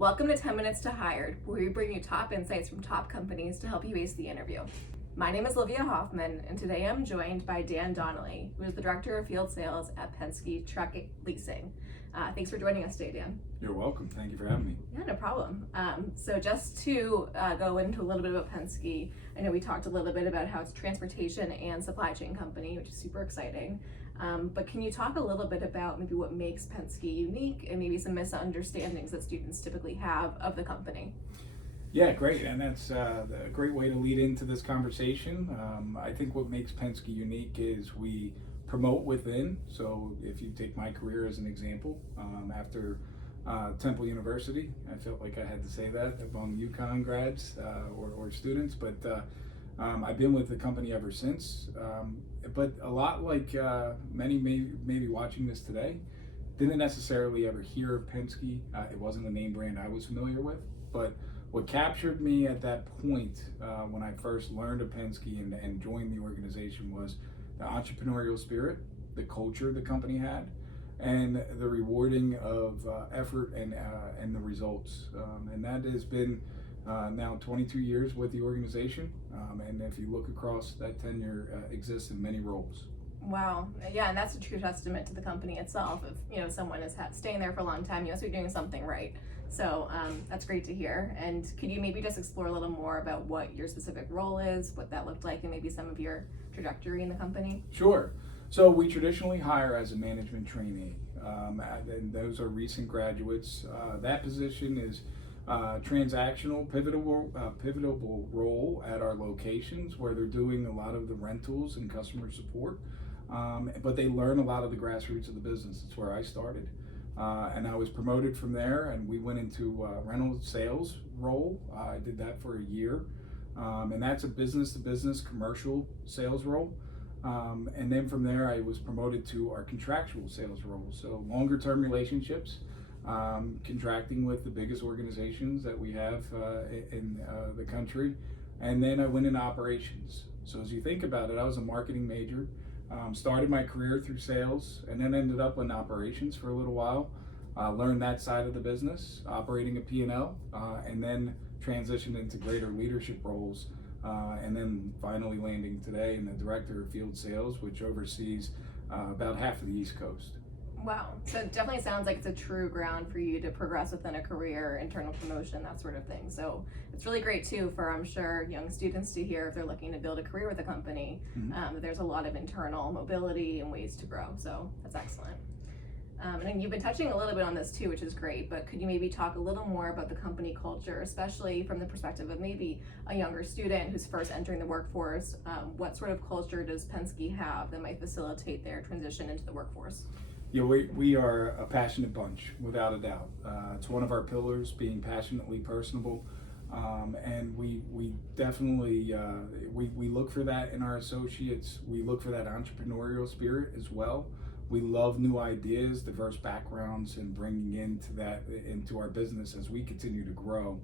Welcome to 10 Minutes to Hired, where we bring you top insights from top companies to help you ace the interview. My name is Olivia Hoffman, and today I'm joined by Dan Donnelly, who is the Director of Field Sales at Penske Truck Leasing. Thanks for joining us today, Dan. You're welcome. Thank you for having me. Yeah, no problem. So just to go into a little bit about Penske, I know we talked a little bit about how it's a transportation and supply chain company, which is super exciting. But can you talk a little bit about maybe what makes Penske unique and maybe some misunderstandings that students typically have of the company? Yeah, great. And that's a great way to lead into this conversation. I think what makes Penske unique is we promote within. So if you take my career as an example, after Temple University, I felt like I had to say that among UConn grads or students, but I've been with the company ever since. But a lot like many may be watching this today, didn't necessarily ever hear of Penske. It wasn't a name brand I was familiar with, but what captured me at that point when I first learned of Penske and joined the organization was the entrepreneurial spirit, the culture the company had, and the rewarding of effort and the results. And that has been now 22 years with the organization. And if you look across that tenure, exists in many roles. Wow. Yeah, and that's a true testament to the company itself. If someone is staying there for a long time, you must be doing something right. So that's great to hear. And could you maybe just explore a little more about what your specific role is, what that looked like, and maybe some of your trajectory in the company? Sure. So we traditionally hire as a management trainee, and those are recent graduates. That position is transactional, pivotal role at our locations where they're doing a lot of the rentals and customer support, but they learn a lot of the grassroots of the business. It's where I started. And I was promoted from there, and we went into rental sales role. I did that for a year, and that's a business-to-business commercial sales role. And then from there, I was promoted to our contractual sales role. So longer-term relationships, contracting with the biggest organizations that we have in the country. And then I went into operations. So as you think about it, I was a marketing major. Started my career through sales and then ended up in operations for a little while. Learned that side of the business, operating a P&L, and then transitioned into greater leadership roles, and then finally landing today in the Director of Field Sales, which oversees about half of the East Coast. Wow. So it definitely sounds like it's a true ground for you to progress within a career, internal promotion, that sort of thing. So it's really great too for, I'm sure, young students to hear if they're looking to build a career with a company, that there's a lot of internal mobility and ways to grow. So that's excellent. And you've been touching a little bit on this too, which is great, but could you maybe talk a little more about the company culture, especially from the perspective of maybe a younger student who's first entering the workforce? What sort of culture does Penske have that might facilitate their transition into the workforce? Yeah, we are a passionate bunch, without a doubt. It's one of our pillars, being passionately personable, and we definitely we look for that in our associates. We look for that entrepreneurial spirit as well. We love new ideas, diverse backgrounds, and bringing into our business as we continue to grow.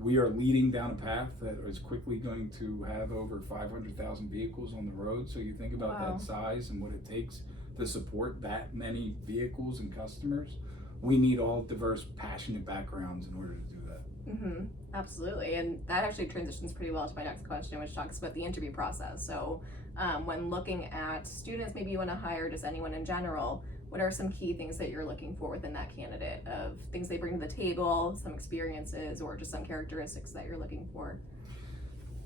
We are leading down a path that is quickly going to have over 500,000 vehicles on the road. So you think about Wow. that size and what it takes to support that many vehicles and customers. We need all diverse, passionate backgrounds in order to do that. Absolutely. And that actually transitions pretty well to my next question, which talks about the interview process. So when looking at students, maybe you want to hire just anyone in general, what are some key things that you're looking for within that candidate, of things they bring to the table, some experiences, or just some characteristics that you're looking for?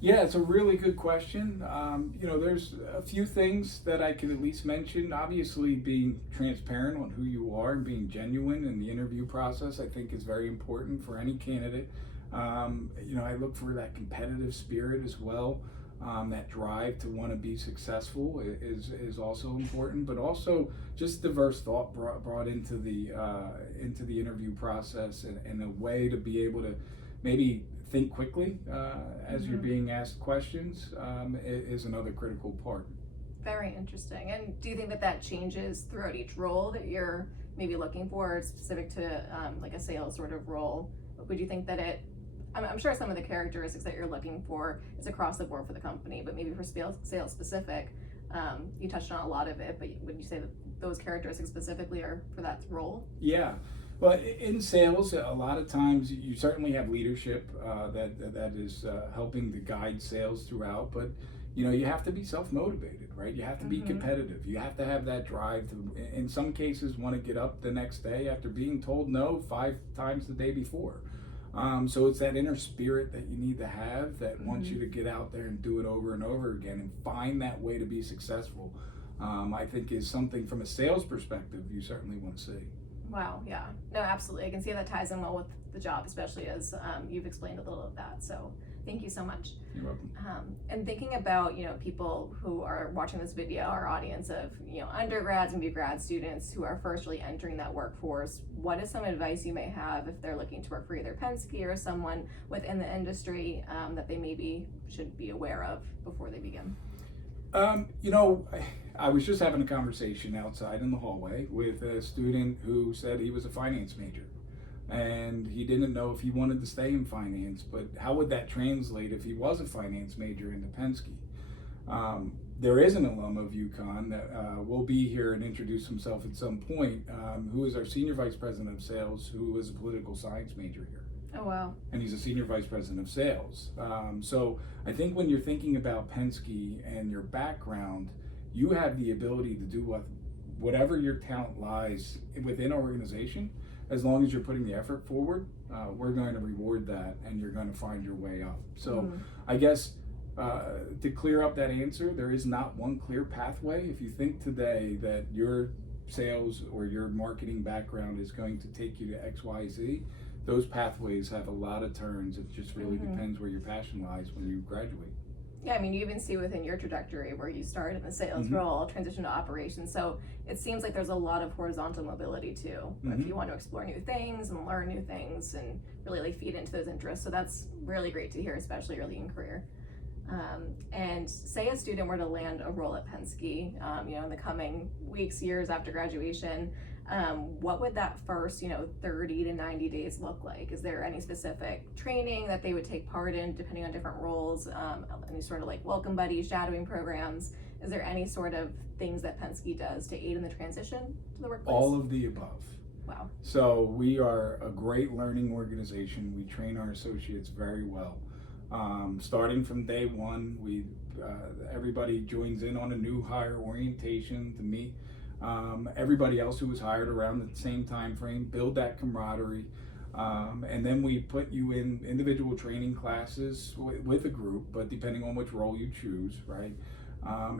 Yeah, it's a really good question. There's a few things that I could at least mention. Obviously, being transparent on who you are and being genuine in the interview process, I think, is very important for any candidate. I look for that competitive spirit as well. That drive to want to be successful is also important, but also just diverse thought brought into the interview process, and a way to be able to maybe think quickly as you're being asked questions is another critical part. Very interesting. And do you think that changes throughout each role that you're maybe looking for, specific to like a sales sort of role? Would you think that I'm sure some of the characteristics that you're looking for is across the board for the company, but maybe for sales specific, you touched on a lot of it, but would you say that those characteristics specifically are for that role? Yeah. Well, in sales, a lot of times you certainly have leadership that is helping to guide sales throughout, but you have to be self-motivated, right? You have to be competitive. You have to have that drive to, in some cases, want to get up the next day after being told no 5 times the day before. So it's that inner spirit that you need to have that wants you to get out there and do it over and over again and find that way to be successful. I think is something from a sales perspective you certainly want to see. Wow, yeah. No, absolutely. I can see that ties in well with the job, especially as you've explained a little of that. So thank you so much. You're welcome. And thinking about, people who are watching this video, our audience of, undergrads and grad students who are first really entering that workforce, what is some advice you may have if they're looking to work for either Penske or someone within the industry that they maybe should be aware of before they begin? I was just having a conversation outside in the hallway with a student who said he was a finance major and he didn't know if he wanted to stay in finance, but how would that translate if he was a finance major into Penske? There is an alum of UConn that will be here and introduce himself at some point, who is our senior vice president of sales, who was a political science major here. Oh, wow. And he's a senior vice president of sales. So I think when you're thinking about Penske and your background, you have the ability to do whatever your talent lies within our organization. As long as you're putting the effort forward, we're going to reward that and you're going to find your way up. So I guess to clear up that answer, there is not one clear pathway. If you think today that your sales or your marketing background is going to take you to X, Y, Z, those pathways have a lot of turns. It just really depends where your passion lies when you graduate. Yeah, I mean, you even see within your trajectory where you started in the sales role, transition to operations. So it seems like there's a lot of horizontal mobility too. If you want to explore new things and learn new things and really like feed into those interests. So that's really great to hear, especially early in career. And say a student were to land a role at Penske, in the coming weeks, years after graduation, what would that first, 30 to 90 days look like? Is there any specific training that they would take part in depending on different roles? Any sort of like welcome buddies, shadowing programs? Is there any sort of things that Penske does to aid in the transition to the workplace? All of the above. Wow. So we are a great learning organization. We train our associates very well. Starting from day one, everybody joins in on a new hire orientation to meet everybody else who was hired around the same time frame, build that camaraderie, and then we put you in individual training classes with a group, but depending on which role you choose, right?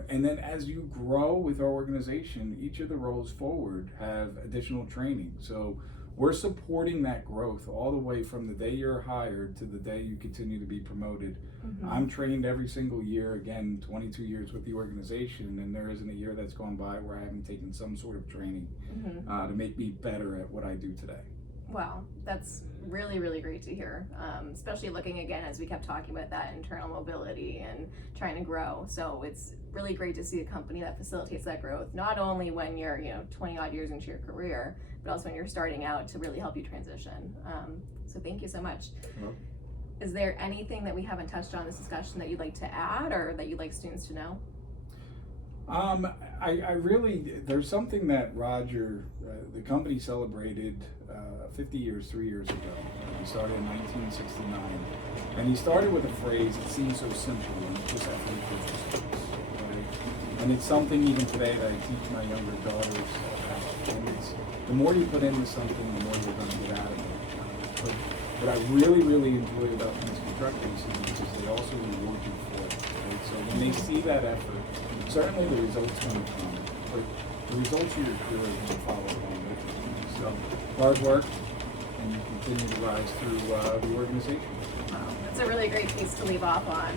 And then as you grow with our organization, each of the roles forward have additional training. So we're supporting that growth all the way from the day you're hired to the day you continue to be promoted. I'm trained every single year, again, 22 years with the organization, and there isn't a year that's gone by where I haven't taken some sort of training to make me better at what I do today. Wow, that's really, really great to hear, especially looking again as we kept talking about that internal mobility and trying to grow. So it's really great to see a company that facilitates that growth, not only when you're 20 odd years into your career, but also when you're starting out to really help you transition. So thank you so much. Is there anything that we haven't touched on in this discussion that you'd like to add or that you'd like students to know? I really, there's something that Roger, the company celebrated 50 years, 3 years ago. He started in 1969. And he started with a phrase that seems so simple, and it's just effort equals results, right? And it's something even today that I teach my younger daughters about. And it's, the more you put into something, the more you're going to get out of it. But what I really, really enjoy about Penske truck racing is they also reward you for it, right? So when they see that effort, certainly the results going to come, but the results of your career are going to follow along with it. So hard work, and you continue to rise through the organization. Wow, that's a really great piece to leave off on.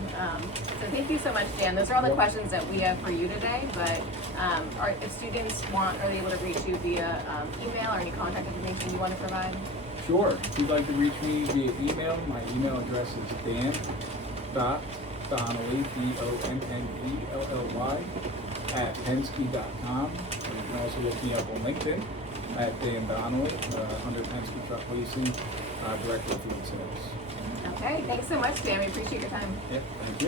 So thank you so much, Dan. Those are all the questions that we have for you today, but if students are they able to reach you via email or any contact information you want to provide? Sure. If you'd like to reach me via email, my email address is dan.donnelly, DONNELLY, @Penske.com. You can also look me up on LinkedIn at Dan Donnelly, under Penske Truck Racing, Director of Field Sales. Okay, thanks so much, Dan. We appreciate your time. Yep, thank you.